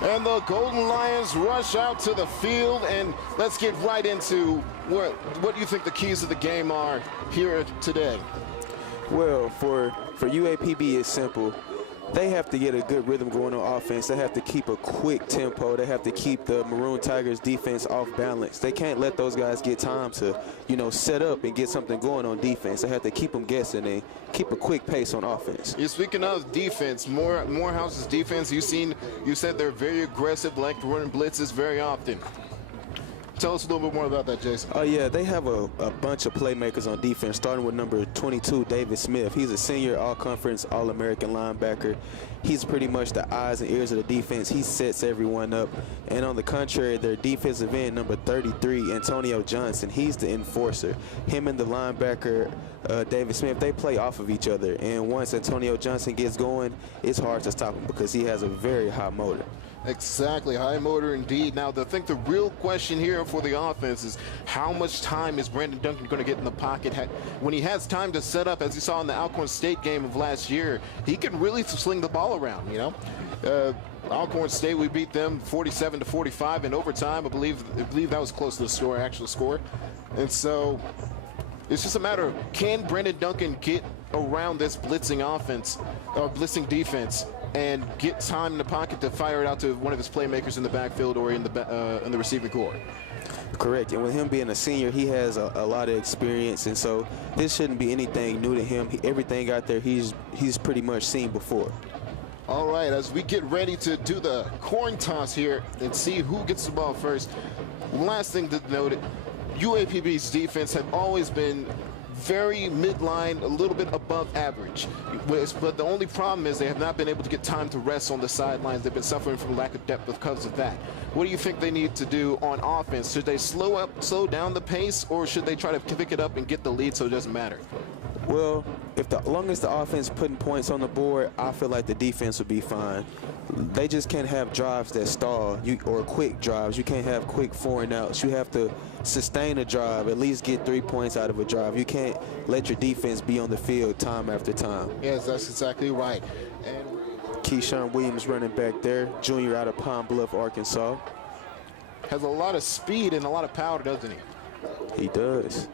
And the Golden Lions rush out to the field, and let's get right into what do you think the keys of the game are here today? Well, for UAPB, it's simple. They have to get a good rhythm going on offense. They have to keep a quick tempo. They have to keep the Maroon Tigers defense off balance. They can't let those guys get time to, set up and get something going on defense. They have to keep them guessing and keep a quick pace on offense. You're speaking of defense, Morehouse's defense. You said they're very aggressive, like running blitzes very often. Tell us a little bit more about that, Jason. Oh, yeah, they have a bunch of playmakers on defense, starting with number 22, David Smith. He's a senior all-conference, all-American linebacker. He's pretty much the eyes and ears of the defense. He sets everyone up. And on the contrary, their defensive end, number 33, Antonio Johnson, he's the enforcer. Him and the linebacker, David Smith, they play off of each other. And once Antonio Johnson gets going, it's hard to stop him because he has a very high motor. Exactly, high motor indeed. Now, I think the real question here for the offense is how much time is Brandon Duncan going to get in the pocket? When he has time to set up, as you saw in the Alcorn State game of last year, he can really sling the ball around, Alcorn State, we beat them 47-45 in overtime. I believe that was close to the actual score. And so it's just a matter of, can Brandon Duncan get around this blitzing offense, or blitzing defense, and get time in the pocket to fire it out to one of his playmakers in the backfield or in the receiving corps? Correct, and with him being a senior, he has a lot of experience, and so this shouldn't be anything new to him. Everything out there, he's pretty much seen before. All right, as we get ready to do the coin toss here and see who gets the ball first, last thing to note, UAPB's defense have always been very midline, a little bit above average. But the only problem is they have not been able to get time to rest on the sidelines. They've been suffering from lack of depth because of that. What do you think they need to do on offense? Should they slow down the pace, or should they try to pick it up and get the lead so it doesn't matter? Well, as long as the offense putting points on the board, I feel like the defense will be fine. They just can't have drives that stall, or quick drives. You can't have quick 4 and outs. You have to sustain a drive, at least get 3 points out of a drive. You can't let your defense be on the field time after time. Yes, that's exactly right. And Keyshawn Williams running back there, junior out of Pine Bluff, Arkansas. Has a lot of speed and a lot of power, doesn't he? He does.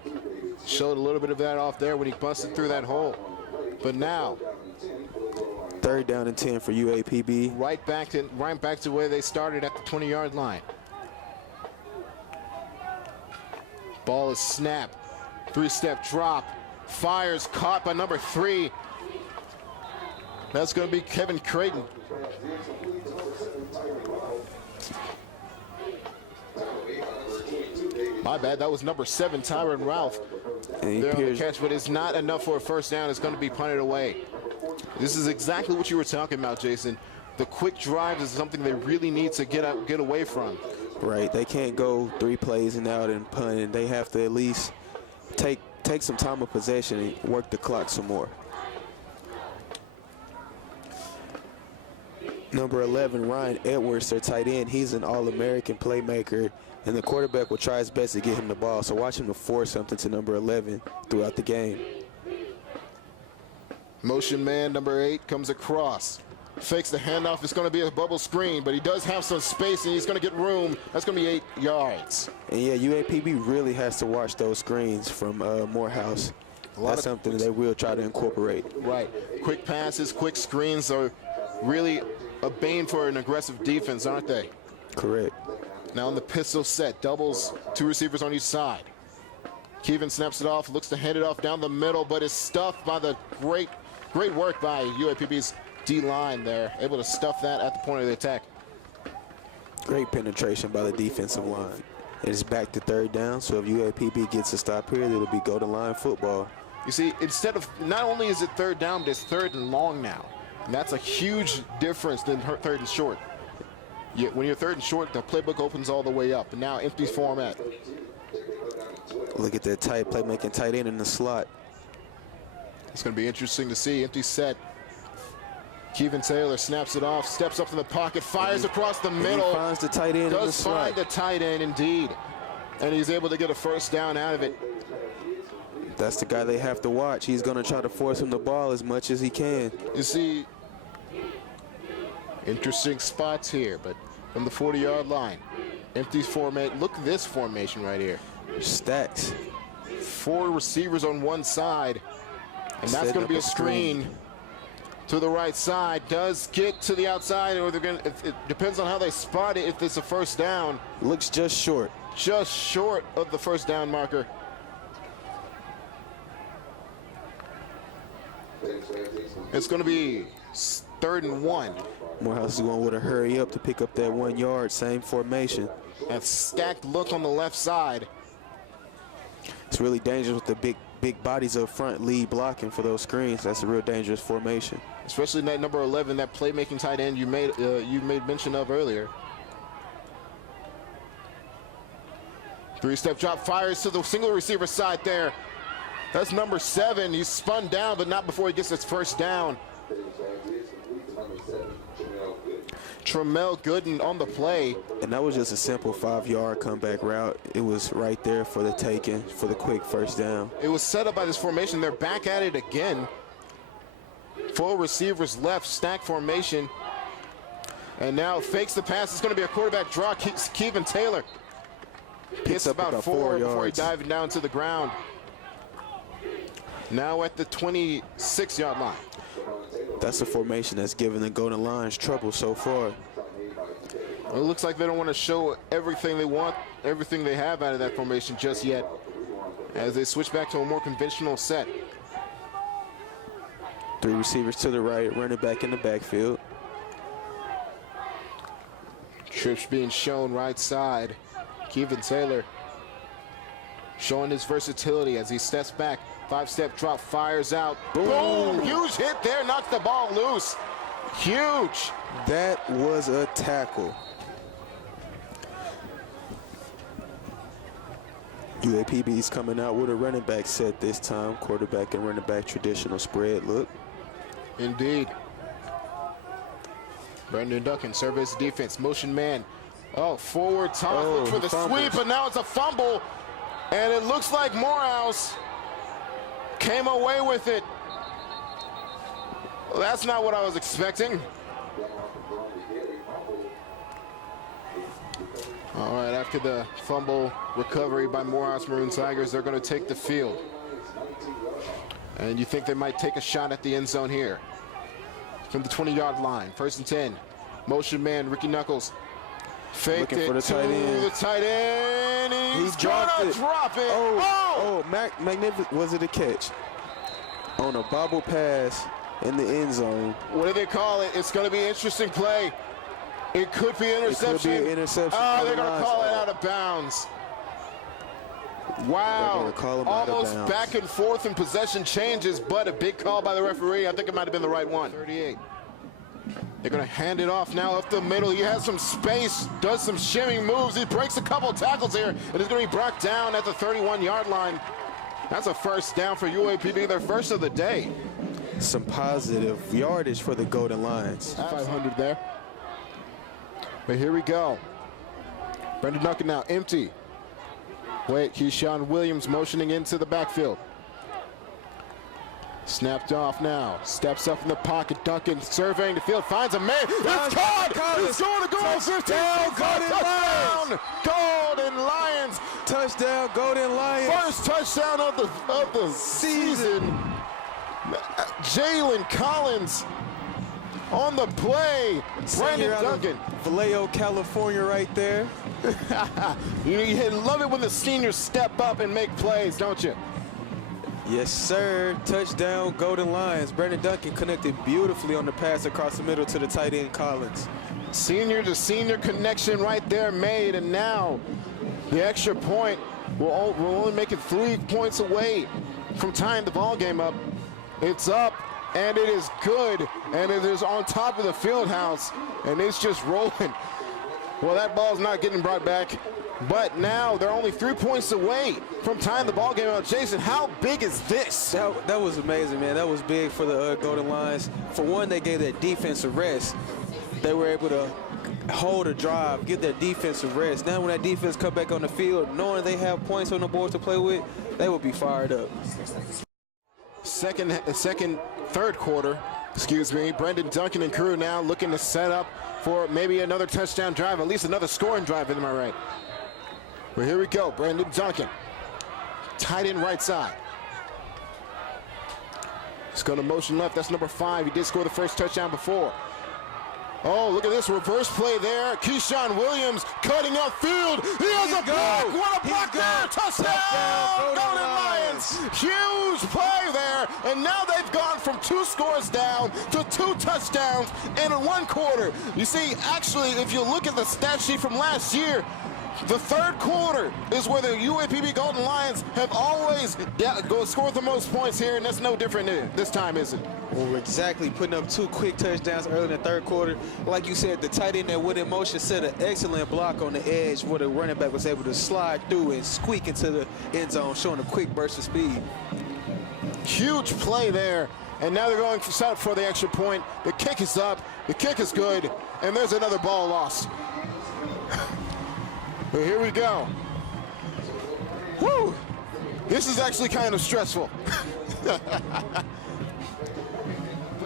Showed a little bit of that off there when he busted through that hole. But now, 3rd down and 10 for UAPB. Right back to where they started at the 20-yard line. Ball is snapped. 3-step drop. Fires, caught by number 3. That's going to be Kevin Creighton. My bad, that was number 7, Tyron Ralph. There on the catch, but it's not enough for a first down. It's going to be punted away. This is exactly what you were talking about, Jason. The quick drives is something they really need to get away from. Right, they can't go 3 plays and out and punt, and they have to at least take some time of possession and work the clock some more. Number 11, Ryan Edwards, their tight end. He's an All-American playmaker, and the quarterback will try his best to get him the ball. So watch him to force something to number 11 throughout the game. Motion man, number 8, comes across. Fakes the handoff. It's going to be a bubble screen, but he does have some space, and he's going to get room. That's going to be 8 yards. And, yeah, UAPB really has to watch those screens from Morehouse. That's something they will try to incorporate. Right. Quick passes, quick screens are really a bane for an aggressive defense, aren't they? Correct. Now in the pistol set, doubles, 2 receivers on each side. Kevin snaps it off, looks to hand it off down the middle, but is stuffed by the great work by UAPB's D-line there, able to stuff that at the point of the attack. Great penetration by the defensive line. It is back to 3rd down, so if UAPB gets a stop here, it'll be go-to-line football. You see, instead of, not only is it 3rd down, but it's 3rd and long now. And that's a huge difference than 3rd and short. When you're 3rd and short, the playbook opens all the way up. And now empty format. Look at that tight playmaking tight end in the slot. It's going to be interesting to see. Empty set. Kevin Taylor snaps it off, steps up in the pocket, fires across the middle. He finds the tight end in the slot. Does find the tight end indeed. And he's able to get a first down out of it. That's the guy they have to watch. He's going to try to force him the ball as much as he can. You see, interesting spots here, but from the 40-yard line. Empty formation. Look at this formation right here. Stacks. 4 receivers on one side, and that's going to be a screen to the right side. Does get to the outside, or they're going to, it depends on how they spot it if it's a first down. Looks just short. Just short of the first down marker. It's going to be 3rd and 1. Morehouse is going with a hurry up to pick up that 1 yard, same formation. And stacked look on the left side. It's really dangerous with the big bodies up front, lead blocking for those screens. That's a real dangerous formation. Especially that number 11, that playmaking tight end you made mention of earlier. 3-step drop, fires to the single receiver side there. That's number 7. He's spun down, but not before he gets his first down. Tramel Gooden on the play. And that was just a simple 5-yard comeback route. It was right there for the taking, for the quick first down. It was set up by this formation. They're back at it again. 4 receivers left, stack formation. And now fakes the pass. It's going to be a quarterback draw. Kevin Taylor gets about 4 before he diving down to the ground. Now at the 26-yard line. That's a formation that's given the Golden Lions trouble so far. Well, it looks like they don't want to show everything they want, everything they have out of that formation just yet, as they switch back to a more conventional set. 3 receivers to the right, running back in the backfield. Trips being shown right side. Kevin Taylor showing his versatility as he steps back. 5-step drop, fires out. Boom! Huge hit there, knocks the ball loose. Huge. That was a tackle. UAPB's coming out with a running back set this time. Quarterback and running back traditional spread look. Indeed. Brendan Duncan surveys the defense. Motion man. Oh, forward toss, look for the sweep, but now it's a fumble. And it looks like Morehouse came away with it. Well, that's not what I was expecting. All right, after the fumble recovery by Morehouse Maroon Tigers, they're going to take the field. And you think they might take a shot at the end zone here from the 20-yard line. 1st and 10. Motion man, Ricky Knuckles. Faked it to the tight end. He's gonna drop it. Magnificent. Was it a catch? On a bobble pass in the end zone. What do they call it? It's going to be an interesting play. It could be interception. It could be an interception. Oh, they're going to call it out of bounds. Wow. Almost back and forth in possession changes, but a big call by the referee. I think it might have been the right one. 38. They're going to hand it off now up the middle. He has some space, does some shimming moves. He breaks a couple of tackles here, and is going to be brought down at the 31-yard line. That's a first down for UAPB, their first of the day. Some positive yardage for the Golden Lions. 500 there. But here we go. Brendan Duncan now empty. Wait, Keyshawn Williams motioning into the backfield. Snapped off now. Steps up in the pocket. Duncan surveying the field. Finds a man. It's caught! It's going to go! 15! Golden Golden Lions! Lions! Touchdown, Golden Lions! First touchdown of the season. Jalen Collins on the play. Brandon Duncan. Vallejo, California right there. You love it when the seniors step up and make plays, don't you? Yes, sir. Touchdown, Golden Lions. Brandon Duncan connected beautifully on the pass across the middle to the tight end, Collins. Senior to senior connection right there made, and now the extra point will only make it 3 points away from tying the ball game up. It's up, and it is good, and it is on top of the field house, and it's just rolling. Well, that ball's not getting brought back. But now they're only 3 points away from tying the ball game out. Jason, how big is this? That was amazing, man. That was big for the Golden Lions. For one, they gave their defense a rest. They were able to hold a drive, get their defense a rest. Now when that defense come back on the field, knowing they have points on the board to play with, they will be fired up. Third quarter, Brendan Duncan and crew now looking to set up for maybe another touchdown drive, at least another scoring drive, am I right? Well, here we go, Brandon Duncan. Tight end right side. He's going to motion left. That's number 5. He did score the first touchdown before. Oh, look at this reverse play there. Keyshawn Williams cutting upfield. He has a block. What a block there. Touchdown. Golden Lions. Huge play there. And now they've gone from 2 scores down to 2 touchdowns in 1 quarter. You see, actually, if you look at the stat sheet from last year, the 3rd quarter is where the UAPB Golden Lions have always scored the most points here, and that's no different this time, is it? Well, we're exactly putting up 2 quick touchdowns early in the 3rd quarter. Like you said, the tight end that went in motion set an excellent block on the edge where the running back was able to slide through and squeak into the end zone, showing a quick burst of speed. Huge play there, and now they're going for the extra point. The kick is up, the kick is good, and there's another ball lost. But here we go. Woo! This is actually kind of stressful. But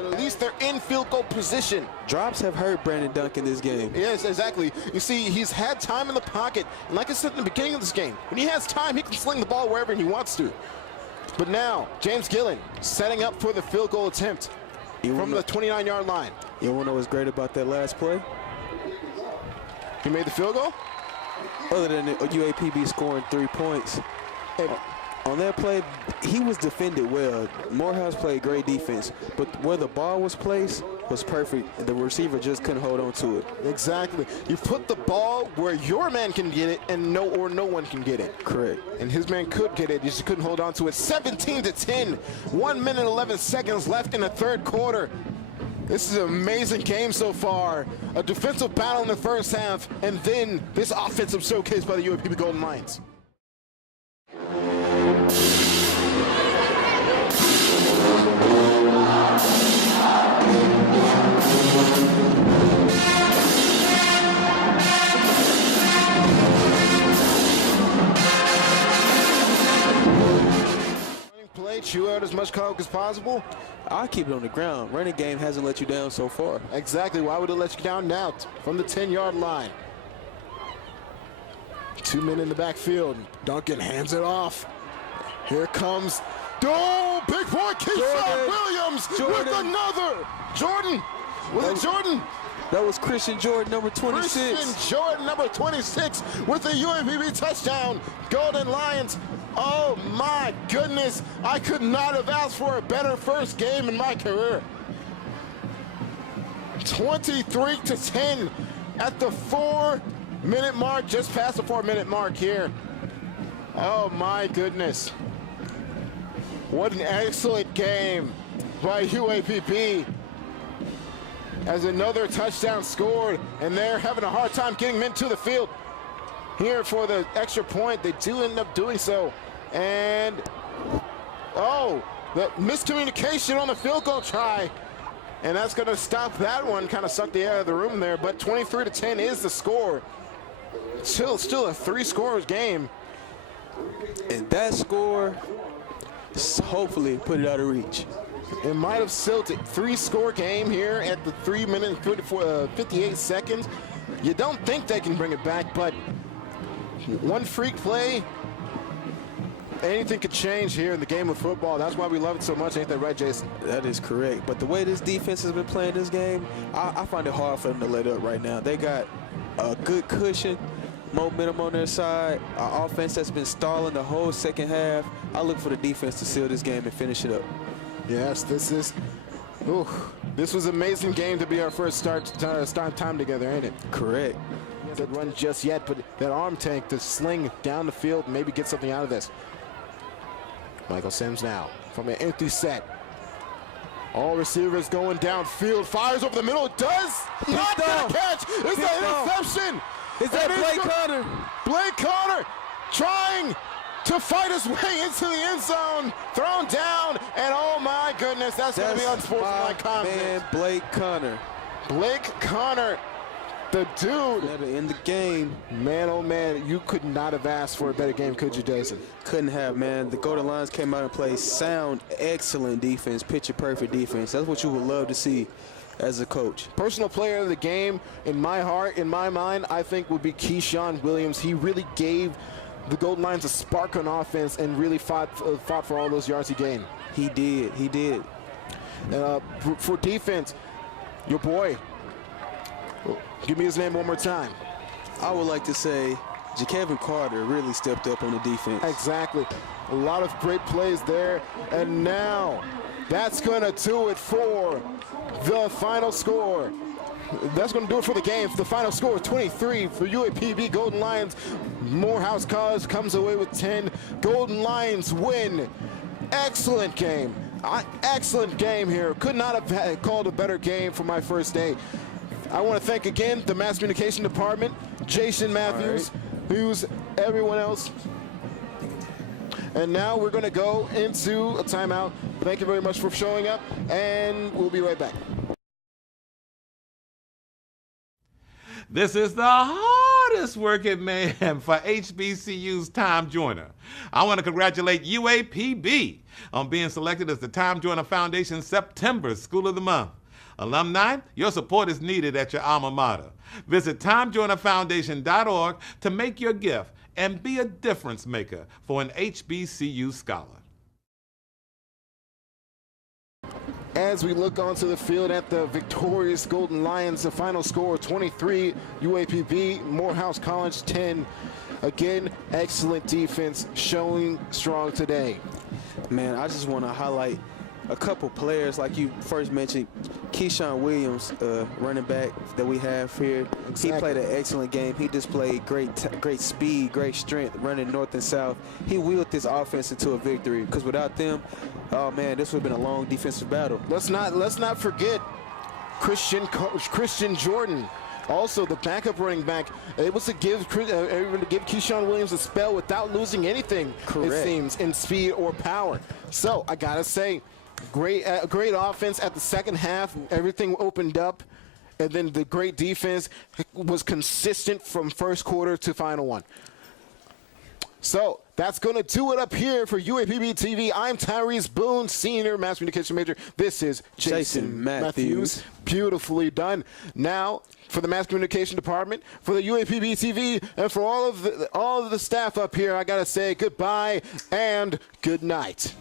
at least they're in field goal position. Drops have hurt Brandon Duncan this game. Yes, exactly. You see, he's had time in the pocket. And like I said in the beginning of this game, when he has time, he can sling the ball wherever he wants to. But now, James Gillen setting up for the field goal attempt from the 29-yard line. You want to know what's great about that last play? He made the field goal? Other than the UAPB scoring 3 points. On that play, he was defended well. Morehouse played great defense, but where the ball was placed was perfect. The receiver just couldn't hold on to it. Exactly. You put the ball where your man can get it and no one can get it. Correct. And his man could get it, he just couldn't hold on to it. 17-10, 1 minute 11 seconds left in the 3rd quarter. This is an amazing game so far. A defensive battle in the first half, and then this offensive showcase by the UAPB Golden Lions. Play, chew out as much clock as possible. I'll keep it on the ground. Running game hasn't let you down so far. Exactly. Why would it let you down now from the 10-yard line? 2 men in the backfield. Duncan hands it off. Here comes, oh, big boy Keyshawn Williams with another. Jordan. Was it Jordan? That was Christian Jordan, number 26. Christian Jordan, number 26, with the UAPB touchdown. Golden Lions. Oh my goodness, I could not have asked for a better first game in my career. 23-10 at the 4-minute mark, just past the 4-minute mark here. Oh my goodness. What an excellent game by UAPB. As another touchdown scored, and they're having a hard time getting men to the field. Here for the extra point, they do end up doing so. And, oh, the miscommunication on the field goal try. And that's going to stop that one, kind of sucked the air out of the room there. But 23-10 is the score. Still a 3-score game. And that score hopefully put it out of reach. It might have silted. 3-score game here at the 3 minute and 58 seconds. You don't think they can bring it back, but one freak play, anything could change here in the game of football. That's why we love it so much, ain't that right, Jason? That is correct. But the way this defense has been playing this game, I find it hard for them to let up right now. They got a good cushion, momentum on their side, an offense that's been stalling the whole second half. I look for the defense to seal this game and finish it up. Yes, this was an amazing game to be our first start time together, ain't it? Correct. He hasn't run just yet, but that arm tank to sling down the field and maybe get something out of this. Michael Sims now from an empty set. All receivers going downfield, fires over the middle, it does not get a catch. Is that interception? Is that Blake Connor? Blake Connor trying to fight his way into the end zone, thrown down, and oh my goodness, that's going to be unsportsmanlike conduct. Man, Blake Connor. Blake Connor The dude. Better in the game. Man, oh man, you could not have asked for a better game, could you, Jason? Couldn't have, man. The Golden Lions came out and played sound, excellent defense, picture-perfect defense. That's what you would love to see as a coach. Personal player of the game, in my heart, in my mind, I think would be Keyshawn Williams. He really gave the Golden Lions a spark on offense and really fought for all those yards he gained. He did. He did. For defense, your boy, give me his name one more time. I would like to say Kevin Carter really stepped up on the defense. Exactly. A lot of great plays there. And now that's going to do it for the final score. That's going to do it for the game. The final score, 23 for UAPB Golden Lions. Morehouse College comes away with 10. Golden Lions win. Excellent game. Excellent game here. Could not have called a better game for my first day. I want to thank again the Mass Communication Department, Jason Matthews, who's everyone else. And now we're going to go into a timeout. Thank you very much for showing up, and we'll be right back. This is the hardest working man for HBCU's Time Joiner. I want to congratulate UAPB on being selected as the Time Joiner Foundation's September School of the Month. Alumni, your support is needed at your alma mater. Visit TimeJoinerFoundation.org to make your gift and be a difference maker for an HBCU scholar. As we look onto the field at the victorious Golden Lions, the final score 23, UAPB, Morehouse College 10. Again, excellent defense, showing strong today. Man, I just want to highlight a couple players, like you first mentioned, Keyshawn Williams, running back that we have here. Exactly. He played an excellent game. He displayed great speed, great strength, running north and south. He wheeled this offense into a victory, because without them, oh man, this would have been a long defensive battle. Let's not forget Christian Jordan. Also, the backup running back, able to give Keyshawn Williams a spell without losing anything, correct, it seems, in speed or power. So I gotta say, great offense at the second half. Everything opened up, and then the great defense was consistent from first quarter to final one. So that's going to do it up here for UAPB TV. I'm Tyrese Boone, senior mass communication major. This is Jason Matthews. Beautifully done. Now, for the mass communication department, for the UAPB TV, and for all of the staff up here, I got to say goodbye and good night.